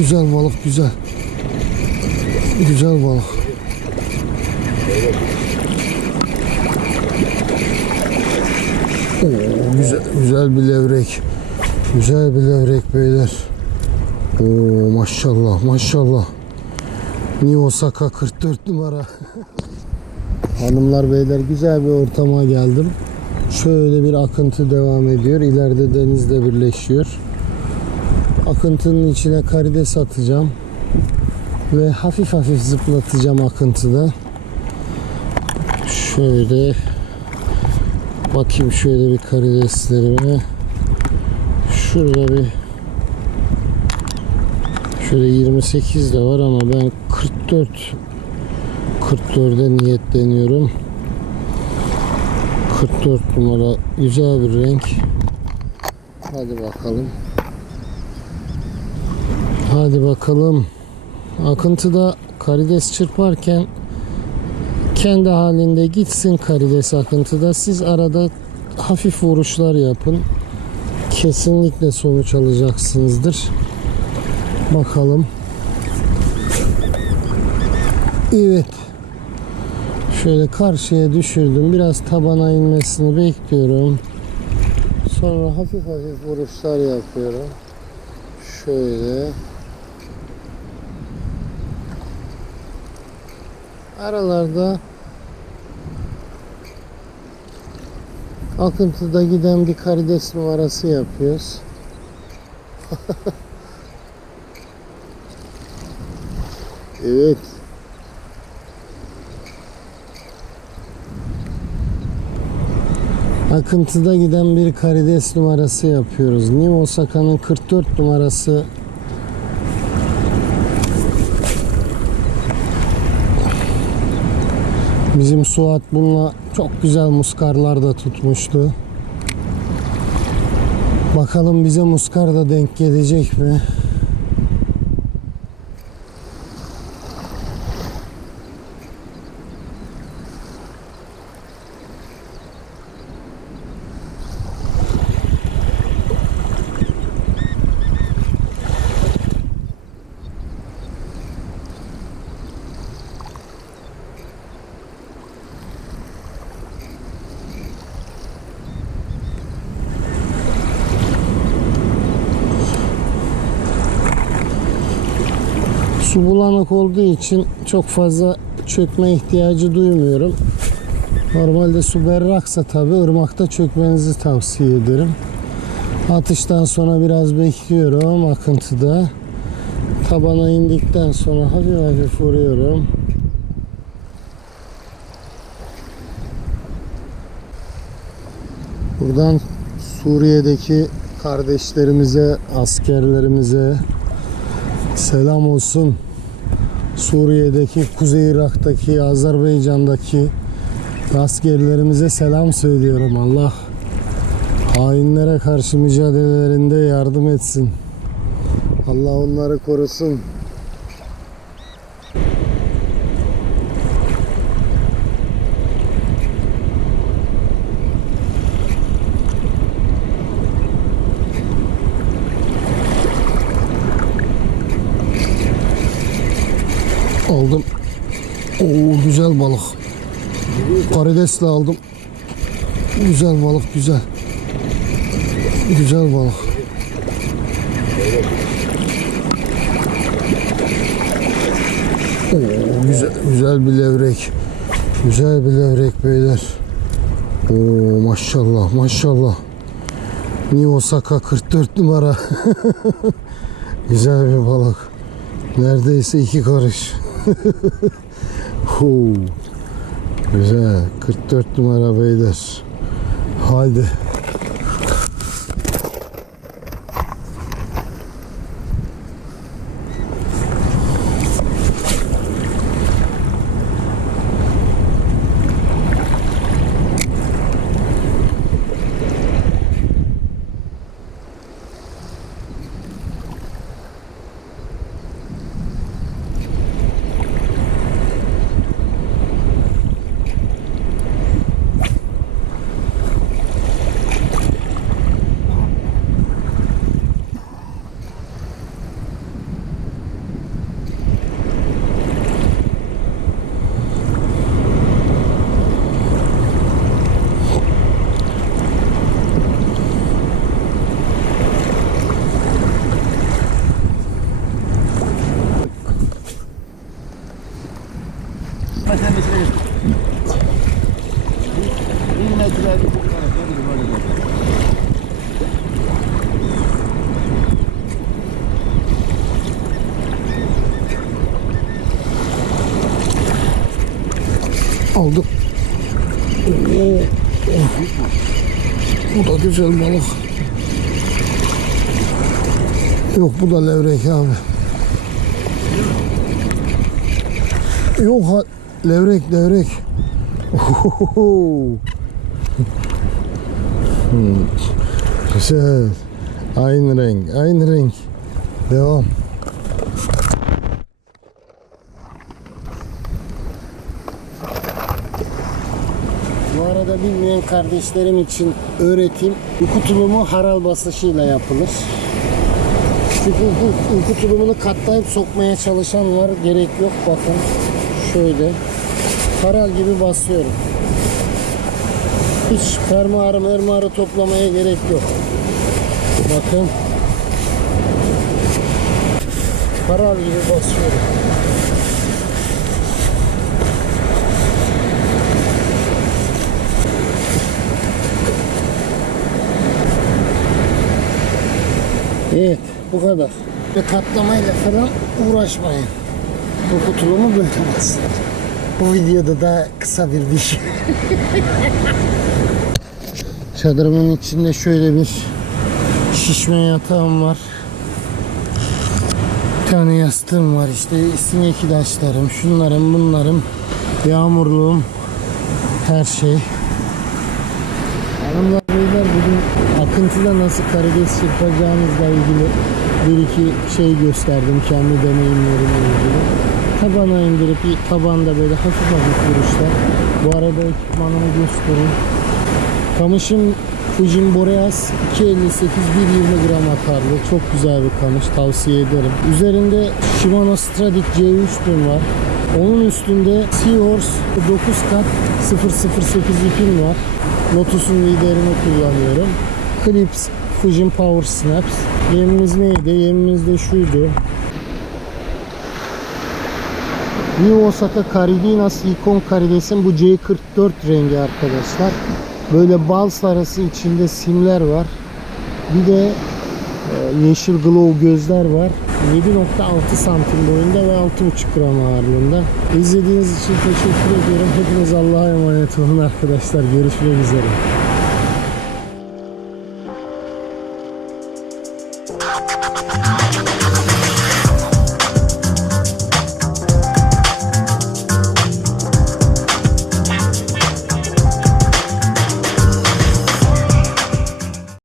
Güzel balık güzel. Güzel balık. Oo, güzel, güzel bir levrek. Güzel bir levrek beyler. Oo maşallah maşallah. New Osaka 44 numara. Hanımlar beyler güzel bir ortama geldim. Şöyle bir akıntı devam ediyor. İleride denizle birleşiyor. Akıntının içine karides atacağım. Ve hafif hafif zıplatacağım akıntıda. Şöyle bakayım şöyle bir karideslerime. Şurada bir şöyle 28 de var ama ben 44 44'e niyetleniyorum. 44 numara güzel bir renk. Hadi bakalım. Hadi bakalım. Akıntıda karides çırparken kendi halinde gitsin karides akıntıda. Siz arada hafif vuruşlar yapın. Kesinlikle sonuç alacaksınızdır. Bakalım. Evet. Şöyle karşıya düşürdüm. Biraz tabana inmesini bekliyorum. Sonra hafif hafif vuruşlar yapıyorum. Şöyle. Aralarda akıntıda giden bir karides numarası yapıyoruz. evet. Akıntıda giden bir karides numarası yapıyoruz. New Osaka'nın 44 numarası Bizim Suat bununla çok güzel muskarlar da tutmuştu. Bakalım bize muskar da denk gelecek mi? Su bulanık olduğu için çok fazla çökme ihtiyacı duymuyorum. Normalde su berraksa tabi ırmakta çökmenizi tavsiye ederim. Atıştan sonra biraz bekliyorum akıntıda. Tabana indikten sonra hafif hafif vuruyorum. Buradan Suriye'deki kardeşlerimize, askerlerimize, Selam olsun. Suriye'deki, Kuzey Irak'taki, Azerbaycan'daki askerlerimize selam söylüyorum. Allah hainlere karşı mücadelelerinde yardım etsin. Allah onları korusun. Aldım. Oo güzel balık. Karidesle aldım. Güzel balık güzel. Güzel balık. Oo güzel, güzel bir levrek. Güzel bir levrek beyler. Oo maşallah maşallah. New Osaka 44 numara. güzel bir balık. Neredeyse iki karış. Güzel. 44 numara beyler. Haydi. Metre bir gel. Aldım. Oo. Bu da güzel balık. Yok bu da levrek abi. Yok ha, levrek levrek. Hmm, Güzel. Aynı renk, aynı renk. Devam. Bu arada bilmeyen kardeşlerim için öğreteyim. Uyku tulumu haral basışıyla yapılır. Çünkü uyku tulumunu katlayıp sokmaya çalışan var. Gerek yok. Bakın şöyle. Haral gibi basıyorum. Hiç fermuarı mermuarı toplamaya gerek yok. Bakın. Haral gibi basıyorum. Evet bu kadar. Ve katlamayla falan uğraşmayın. Bu kutulumu böyle. Bu videoda daha kısa bir şey. Çadırımın içinde şöyle bir şişme yatağım var. Bir tane yastığım var işte sinek ilaçlarım, şunlarım, bunlarım, yağmurluğum, her şey. Hanımlar beyler bugün akıntıda nasıl karides çırpacağınızla ilgili bir iki şey gösterdim kendi deneyimlerimle ilgili. Tabana indirip tabanda böyle hafif hafif vuruşlar. Bu arada ekipmanımı göstereyim. Kamışım Fujin Boreas 258 120 gram atarlı. Çok güzel bir kamış tavsiye ederim. Üzerinde Shimano Stradic C3000 var. Onun üstünde Seahorse 9 kat 008 ipim var. Lotus'un liderini kullanıyorum. Clips Fujin Power Snaps. Yemimiz neydi? Yemimiz de şuydu. New Osaka Caridina Silikon Karides'in bu C44 rengi arkadaşlar. Böyle bal sarısı içinde simler var. Bir de e, yeşil glow gözler var. 7.6 santim boyunda ve 6.5 gram ağırlığında. İzlediğiniz için teşekkür ediyorum. Hepiniz Allah'a emanet olun arkadaşlar. Görüşmek üzere.